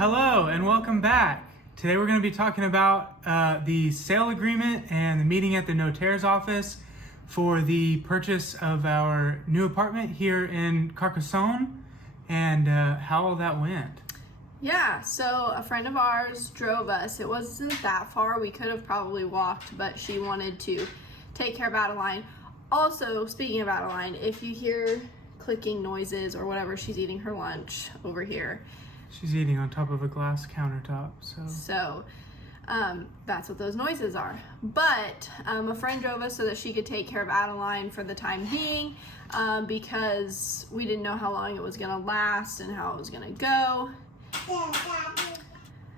Hello and welcome back. Today we're going to be talking about the sale agreement and the meeting at the notaire's office for the purchase of our new apartment here in Carcassonne and how all that went. Yeah, so a friend of ours drove us. It wasn't that far. We could have probably walked, but she wanted to take care of Adeline. Also, speaking of Adeline, if you hear clicking noises or whatever, she's eating her lunch over here. She's eating on top of a glass countertop, So that's what those noises are. But a friend drove us so that she could take care of Adeline for the time being because we didn't know how long it was going to last and how it was going to go.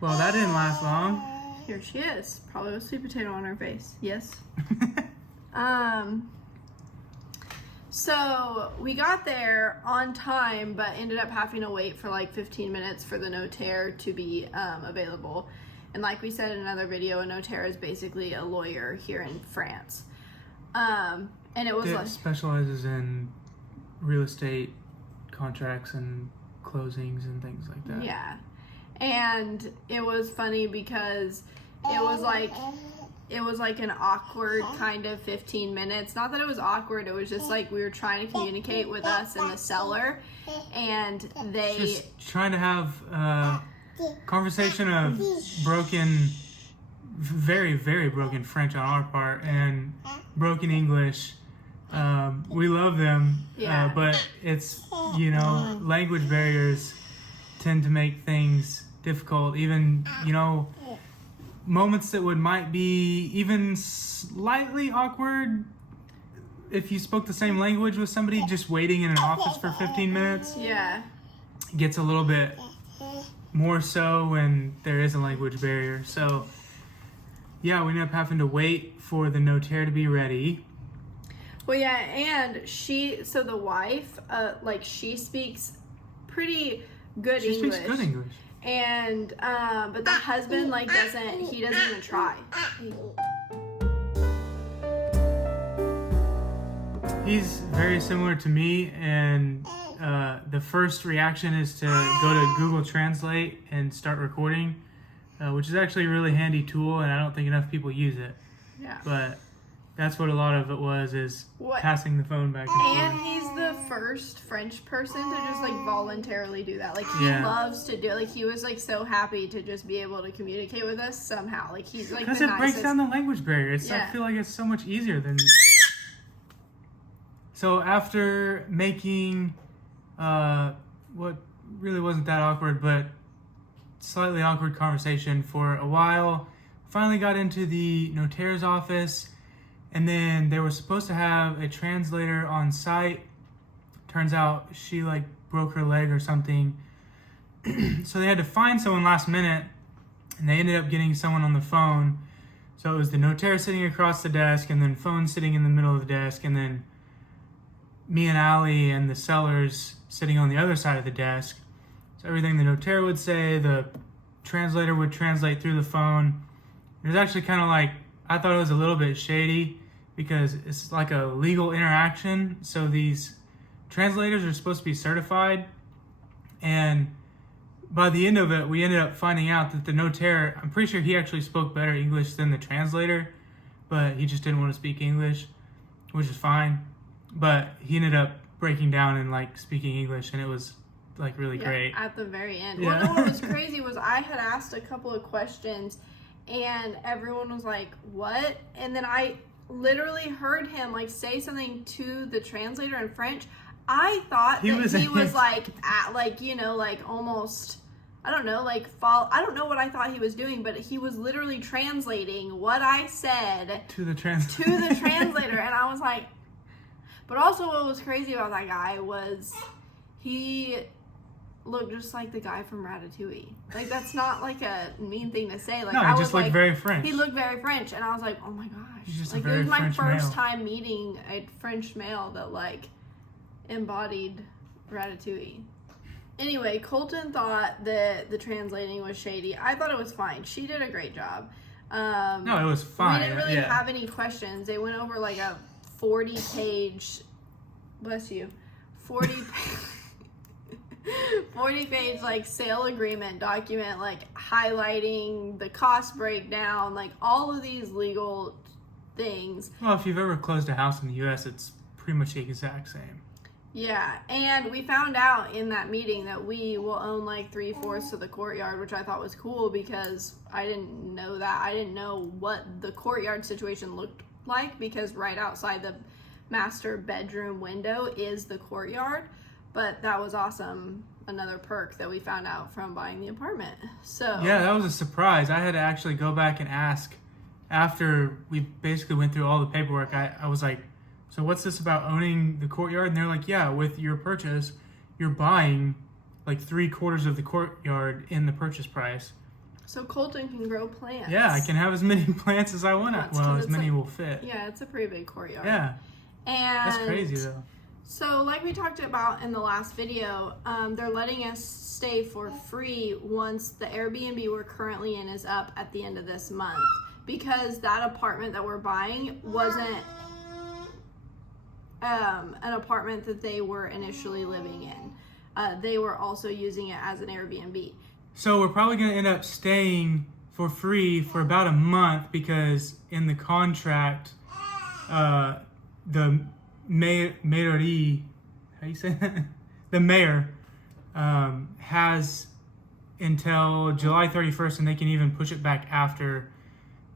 Well, that didn't last long. Here she is, probably with sweet potato on her face. Yes. So we got there on time, but ended up having to wait for like 15 minutes for the notaire to be available. And like we said in another video, a notaire is basically a lawyer here in France. And it was It specializes in real estate contracts and closings and things like that. Yeah. And it was funny because it was like an awkward kind of 15 minutes. Not that it was awkward, it was just like we were trying to communicate with us and the seller, and they just trying to have a conversation of broken, very, very broken French on our part and broken English. We love them, but it's, language barriers tend to make things difficult. Even, moments that might be even slightly awkward if you spoke the same language with somebody, just waiting in an office for 15 minutes gets a little bit more so when there is a language barrier. So we ended up having to wait for the notaire to be ready. Well, yeah, and the wife, she speaks pretty good English. She speaks good English. And but the husband doesn't even try. He's very similar to me, and the first reaction is to go to Google Translate and start recording, which is actually a really handy tool, and I don't think enough people use it. Yeah. But that's what a lot of it was, is passing the phone back and forth. And he's the first French person to just voluntarily do that. He loves to do it. He was so happy to just be able to communicate with us somehow. He's because it breaks down the language barrier. I feel like it's so much easier than. So after making what really wasn't that awkward, but slightly awkward conversation for a while, finally got into the notaire's office. And then they were supposed to have a translator on site. Turns out she broke her leg or something. So they had to find someone last minute, and they ended up getting someone on the phone. So it was the notaire sitting across the desk, and then phone sitting in the middle of the desk, and then me and Allie and the sellers sitting on the other side of the desk. So everything the notaire would say, the translator would translate through the phone. It was actually kind of I thought it was a little bit shady, because it's like a legal interaction. So these translators are supposed to be certified. And by the end of it, we ended up finding out that the notaire, I'm pretty sure he actually spoke better English than the translator, but he just didn't want to speak English, which is fine. But he ended up breaking down and speaking English, and it was really great. At the very end. Yeah. Well, what was crazy was I had asked a couple of questions, and everyone was like, what? And then I literally heard him say something to the translator in French. I thought he was almost, I don't know, I don't know what I thought he was doing, but he was literally translating what I said to the translator. And I was like, but also what was crazy about that guy was he looked just like the guy from Ratatouille. That's not a mean thing to say. No, he just looked very French. He looked very French, and I was like, oh my gosh. He's just it was my first time meeting a French male that embodied Ratatouille. Anyway, Colton thought that the translating was shady. I thought it was fine. She did a great job. No, it was fine. We didn't really have any questions. They went over a 40-page, bless you, 40 40-page like sale agreement document, like highlighting the cost breakdown, like all of these legal things. Well, if you've ever closed a house in the U.S., it's pretty much the exact same. Yeah, and we found out in that meeting that we will own like 3/4 of the courtyard, which I thought was cool because I didn't know that. I didn't know what the courtyard situation looked like because right outside the master bedroom window is the courtyard. But that was awesome. Another perk that we found out from buying the apartment. So Yeah, that was a surprise. I had to actually go back and ask after we basically went through all the paperwork. I was like, so what's this about owning the courtyard? And they're like, yeah, with your purchase, you're buying like 3/4 of the courtyard in the purchase price. So Colton can grow plants. Yeah, I can have as many plants as I want. Well, Well, as it's many like- will fit. Yeah, it's a pretty big courtyard. Yeah, And that's crazy though. So like we talked about in the last video, they're letting us stay for free once the Airbnb we're currently in is up at the end of this month. Because that apartment that we're buying wasn't an apartment that they were initially living in. They were also using it as an Airbnb. So we're probably going to end up staying for free for about a month because in the contract, the mayoree, how you say that? The mayor has until July 31st, and they can even push it back after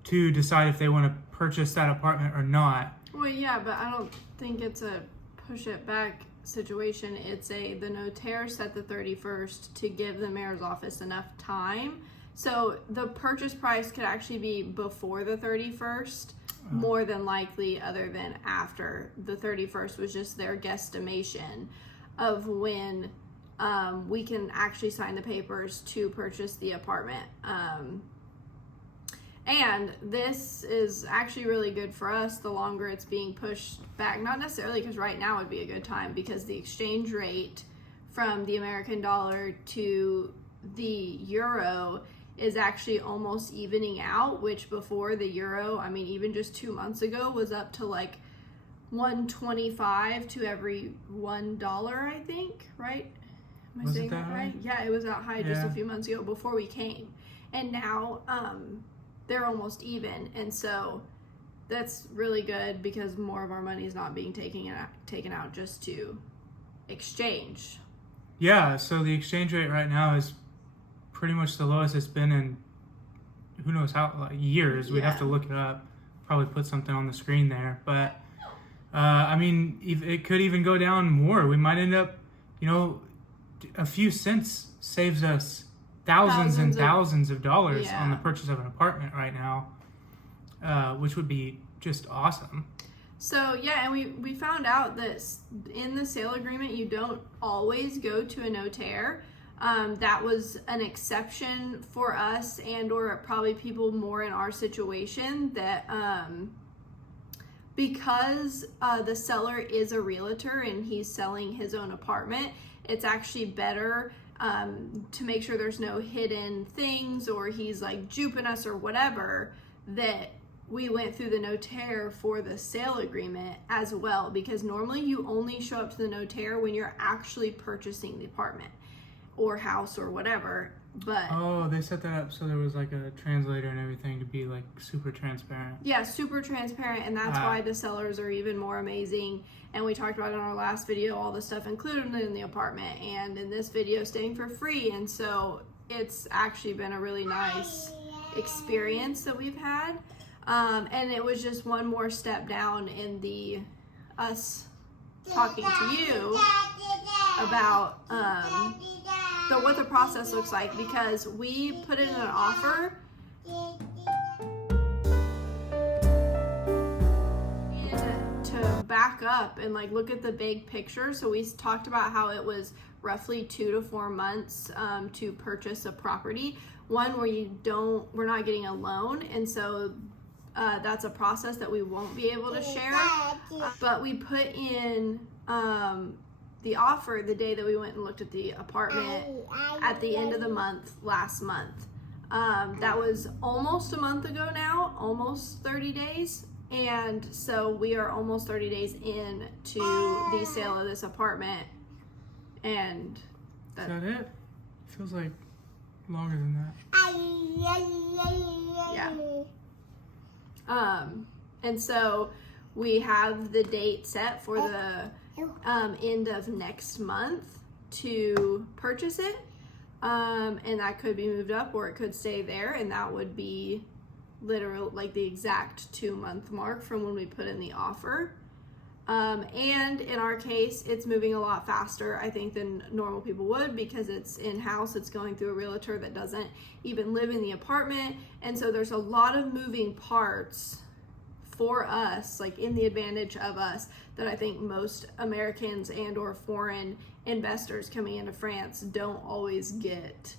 to decide if they want to purchase that apartment or not. Well, yeah, but I don't think it's a push it back situation. It's the notaire set the 31st to give the mayor's office enough time. So the purchase price could actually be before the 31st, more than likely, other than after. The 31st was just their guesstimation of when we can actually sign the papers to purchase the apartment. And this is actually really good for us the longer it's being pushed back. Not necessarily because right now would be a good time because the exchange rate from the American dollar to the euro is actually almost evening out, which before the euro, I mean, even just 2 months ago was up to like 1.25 to every $1, I think, right? Am I Was it saying that that high? right? Yeah, it was that high just a Yeah. few months ago before we came. And now, they're almost even, and so that's really good because more of our money is not being taken out just to exchange. Yeah, so the exchange rate right now is pretty much the lowest it's been in who knows how, like, years. We'd have Yeah. to look it up, probably put something on the screen there. But, I mean, it could even go down more. We might end up, a few cents saves us thousands and thousands of dollars on the Yeah. purchase of an apartment right now, which would be just awesome. So yeah, and we found out that in the sale agreement you don't always go to a notaire. That was an exception for us and or probably people more in our situation that because the seller is a realtor and he's selling his own apartment, it's actually better to make sure there's no hidden things or he's like duping us or whatever, that we went through the notaire for the sale agreement as well, because normally you only show up to the notaire when you're actually purchasing the apartment or house or whatever. But Oh, they set that up so there was like a translator and everything to be like super transparent. yeah, super transparent, and that's why the sellers are even more amazing. And we talked about in our last video all the stuff included in the apartment, and in this video staying for free. And so it's actually been a really nice experience that we've had. And it was just one more step down in us talking to you about what the process looks like, because we put in an offer and to back up and like look at the big picture. So we talked about how it was roughly 2 to 4 months to purchase a property, one where we're not getting a loan, and so that's a process that we won't be able to share. But we put in the offer the day that we went and looked at the apartment at the end of the month last month. That was almost a month ago now, almost 30 days. And so we are almost 30 days into the sale of this apartment. And Is that it? Feels like longer than that. Yeah. And so we have the date set for the end of next month to purchase it. And that could be moved up or it could stay there, and that would be literal, like the exact 2-month mark from when we put in the offer. And in our case, it's moving a lot faster, I think, than normal people would, because it's in-house. It's going through a realtor that doesn't even live in the apartment. And so there's a lot of moving parts for us, like in the advantage of us, that I think most Americans and or foreign investors coming into France don't always get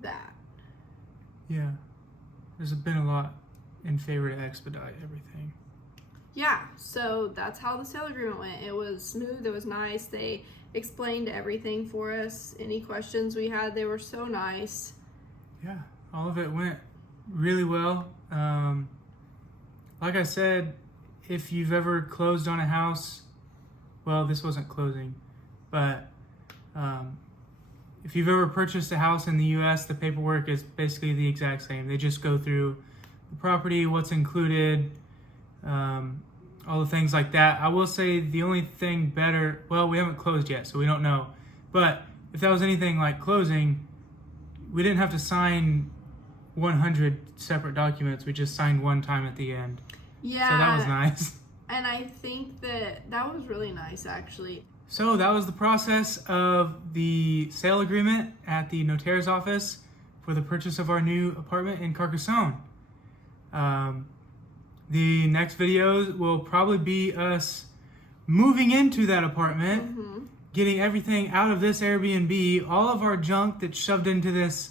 that. Yeah. There's been a lot in favor to expedite everything. Yeah, so that's how the sale agreement went. It was smooth, it was nice. They explained everything for us. Any questions we had, they were so nice. Yeah, all of it went really well. Like I said, if you've ever closed on a house, well, this wasn't closing, but if you've ever purchased a house in the U.S., the paperwork is basically the exact same. They just go through the property, what's included, all the things like that. I will say the only thing better, well, we haven't closed yet, so we don't know. But if that was anything like closing, we didn't have to sign 100 separate documents. We just signed one time at the end. Yeah. So that was nice. And I think that was really nice, actually. So that was the process of the sale agreement at the notaire's office for the purchase of our new apartment in Carcassonne. The next videos will probably be us moving into that apartment, getting everything out of this Airbnb, all of our junk that's shoved into this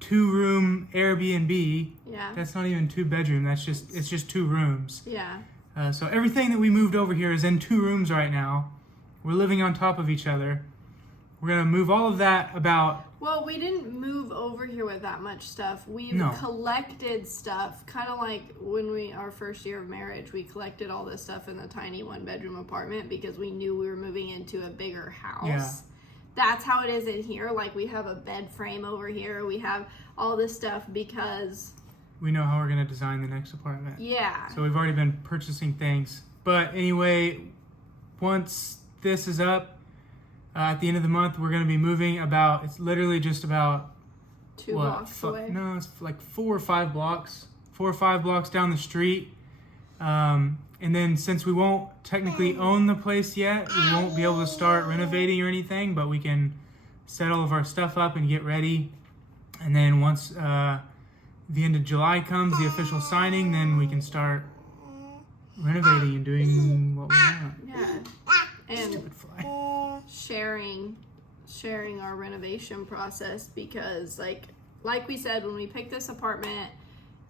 2-room Airbnb. Yeah. That's not even 2-bedroom. It's just 2 rooms. Yeah. So everything that we moved over here is in 2 rooms right now. We're living on top of each other. We're gonna move all of that about. Well, we didn't move over here with that much stuff. We've collected stuff, kind of like when our first year of marriage, we collected all this stuff in the tiny 1-bedroom apartment because we knew we were moving into a bigger house. Yeah. That's how it is in here. Like, we have a bed frame over here. We have all this stuff because we know how we're gonna design the next apartment. Yeah. So we've already been purchasing things. But anyway, once this is up, at the end of the month, we're going to be moving about, it's literally just about 2 blocks away. No, it's like 4 or 5 blocks. 4 or 5 blocks down the street. And then since we won't technically own the place yet, we won't be able to start renovating or anything, but we can set all of our stuff up and get ready. And then once the end of July comes, the official signing, then we can start renovating and doing what we want. Yeah. And Stupid fly. sharing our renovation process, because like we said, when we picked this apartment,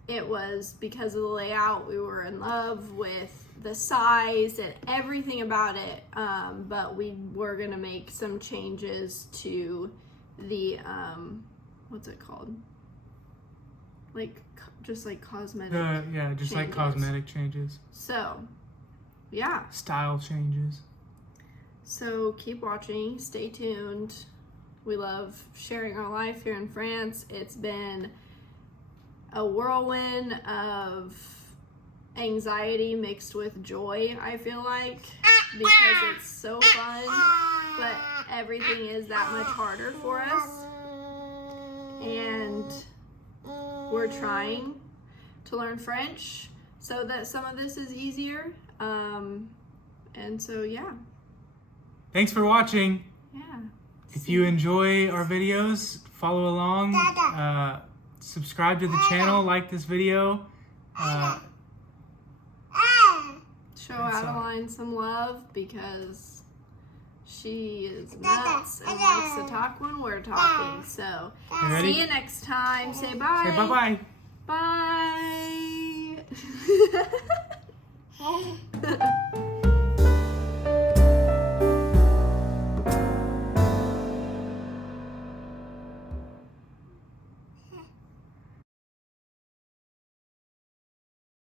it was because of the layout. We were in love with the size and everything about it, but we were gonna make some changes to the what's it called, just like cosmetic just like cosmetic changes. So yeah, Style changes. so keep watching, stay tuned. We love sharing our life here in France. It's been a whirlwind of anxiety mixed with joy, I feel like, because it's so fun, but everything is that much harder for us. And we're trying to learn French so that some of this is easier. And so, yeah. Thanks for watching. Yeah. If you enjoy our videos, follow along, subscribe to the channel, like this video. Show Adeline some love, because she is nuts and likes to talk when we're talking. So, see you next time. Say bye. Say bye-bye. Bye.